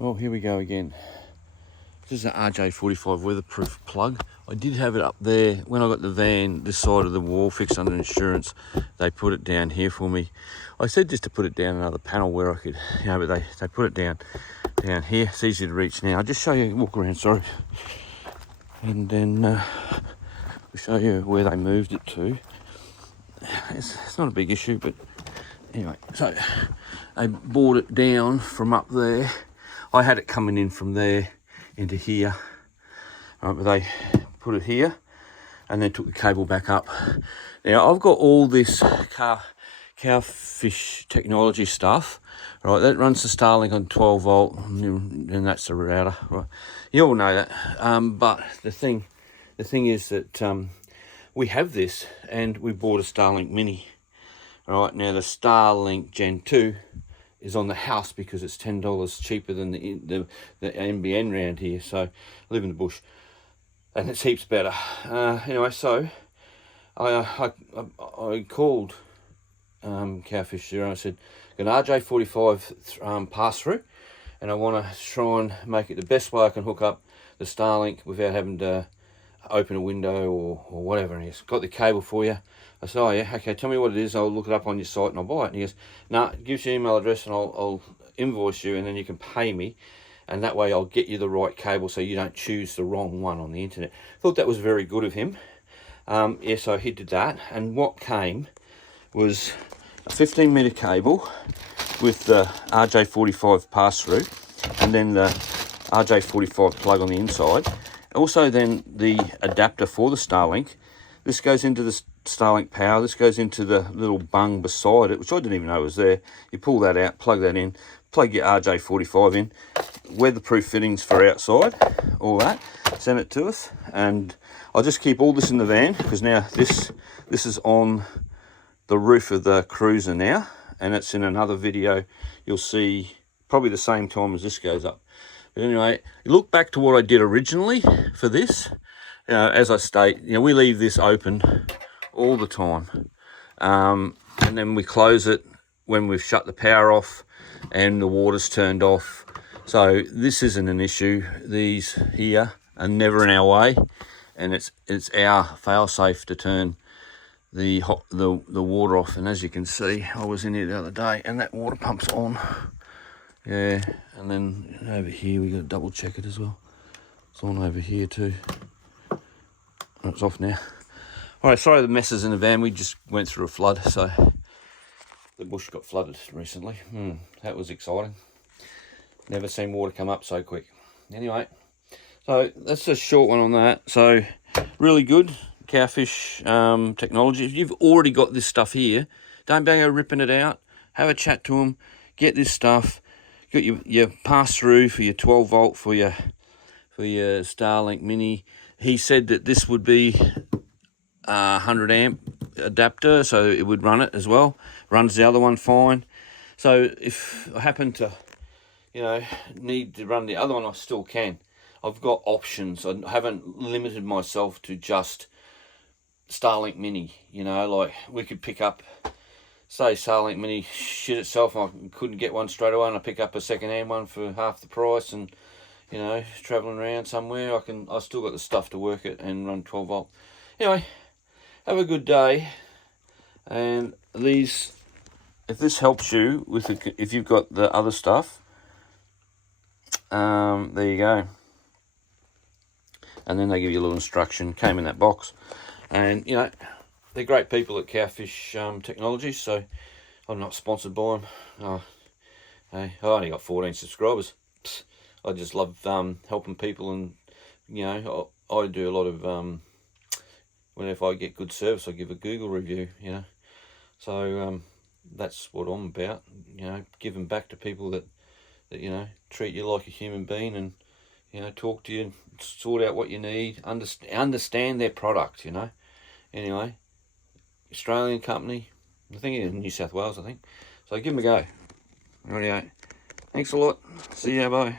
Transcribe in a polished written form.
Well, here we go again. This is an RJ45 weatherproof plug. I did have it up there when I got the van this side of the wall fixed under insurance. They put it down here for me. I said just to put it down another panel where I could, but they put it down here. It's easy to reach now. I'll just show you, walk around, sorry. And then we'll show you where they moved it to. It's not a big issue, but anyway, so they brought it down from up there. I had it coming in from there into here, but they put it here and then took the cable back up. Now I've got all this Cowfish technology stuff, right? That runs the Starlink on 12 volt, and that's the router, right? You all know that. But the thing is that we have this, and we bought a Starlink Mini. Right now, the Starlink Gen2 is on the house because it's $10 cheaper than the NBN round here. So I live in the bush, and it's heaps better. Anyway, so I called Cowfish Zero. I said, got an RJ45 pass through, and I want to try and make it the best way I can hook up the Starlink without having to open a window or whatever. And he's got the cable for you. I said, oh yeah, okay, tell me what it is, I'll look it up on your site and I'll buy it. And he goes, no, give us your email address and I'll invoice you, and then you can pay me, and that way I'll get you the right cable so you don't choose the wrong one on the internet. Thought that was very good of him. Yeah, so he did that, and what came was a 15-meter cable with the RJ45 pass-through, and then the RJ45 plug on the inside. Also then the adapter for the Starlink. This goes into the Starlink power. This goes into the little bung beside it, which I didn't even know was there. You pull that out, plug that in, plug your RJ45 in, weatherproof fittings for outside, all that. Send it to us, and I'll just keep all this in the van because now this is on the roof of the cruiser now, and it's in another video. You'll see probably the same time as this goes up. But anyway, look back to what I did originally for this. As I state, we leave this open all the time, and then we close it when we've shut the power off and the water's turned off. So this isn't an issue. These here are never in our way, and it's our fail-safe to turn the water off. And as you can see, I was in here the other day and that water pump's on. Yeah, and then over here we got to double check it as well. It's on over here too. Oh, it's off now. All right, sorry the messes in the van. We just went through a flood, so the bush got flooded recently. That was exciting. Never seen water come up so quick. Anyway, so that's a short one on that. So really good Cowfish technology. If you've already got this stuff here, don't go ripping it out. Have a chat to them. Get this stuff. Got your pass through for your 12 volt for your Starlink Mini. He said that this would be 100 amp adapter, so it would run it as well. Runs the other one fine. So if I happen to, need to run the other one, I still can. I've got options. I haven't limited myself to just Starlink Mini. Like we could pick up, say Starlink Mini shit itself, I couldn't get one straight away, and I pick up a second-hand one for half the price, and traveling around somewhere, I still got the stuff to work it and run 12 volt. Anyway, have a good day. And if this helps you if you've got the other stuff, there you go. And then they give you a little instruction. Came in that box, and they're great people at Cowfish Technologies. So I'm not sponsored by them. Hey, I only got 14 subscribers. I just love helping people, and I do a lot of whenever I get good service, I give a Google review. So that's what I'm about. Giving back to people that treat you like a human being, and talk to you, sort out what you need, understand their product. Anyway, Australian company. I think it's in New South Wales. I think so. Give them a go. Rightio. Thanks a lot. See ya. Bye.